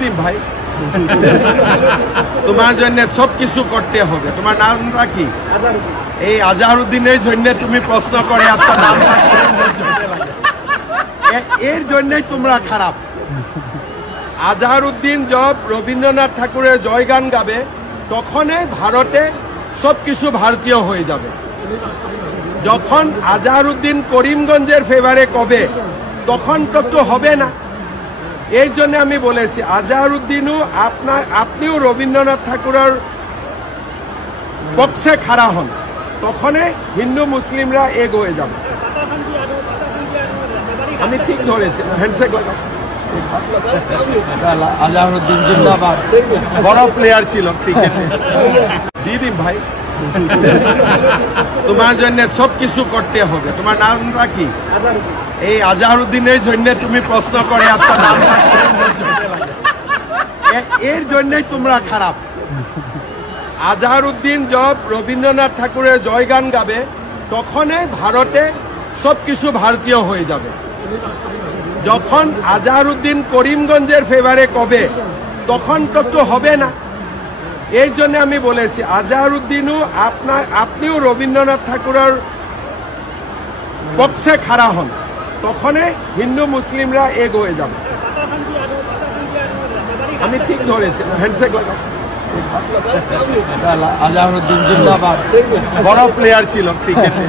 দিদি ভাই তোমার জন্য সবকিছু করতে হবে। তোমার নামটা কি? এই আজহারউদ্দিনের জন্য তুমি প্রশ্ন করে আপনার নামটা এর জন্যই তোমরা খারাপ। আজহারউদ্দিন যখন রবীন্দ্রনাথ ঠাকুরের জয়গান গাবে তখনই ভারতে সবকিছু ভারতীয় হয়ে যাবে। যখন আজহারউদ্দিন করিমগঞ্জের ফেভারে কবে তখন তো হবে না। এই জন্য আমি বলেছি আজহারউদ্দিনও আপনিও রবীন্দ্রনাথ ঠাকুরের পক্ষে খাড়া হন, তখনই হিন্দু মুসলিমরা এক হয়ে যাবে। আমি ঠিক ধরেছি, হ্যান্ডশেক লাগা। আজহারউদ্দিন জিন্দাবাদ, বড় প্লেয়ার ছিল ক্রিকেটে। দিদি ভাই তোমার জন্য সবকিছু করতে হবে। তোমার নামটা কি? এই আজহারউদ্দিনের জন্য তুমি প্রশ্ন করে আপনার নামটা এর জন্যই তোমরা খারাপ। আজহারউদ্দিন যখন রবীন্দ্রনাথ ঠাকুরের জয়গান গাবে তখনই ভারতে সবকিছু ভারতীয় হয়ে যাবে। যখন আজহারউদ্দিন করিমগঞ্জের ফেভারে কবে তখন তো হবে না। এই জন্য আমি বলেছি আজহারউদ্দিনও আপনিও রবীন্দ্রনাথ ঠাকুরের পক্ষে খাড়া হন, তখনই হিন্দু মুসলিমরা এক হয়ে যাবে। আমি ঠিক ধরেছি, হ্যান্ডশেক লাগা। আজহারউদ্দিন জিন্দাবাদ, বড় প্লেয়ার ছিল ক্রিকেটে।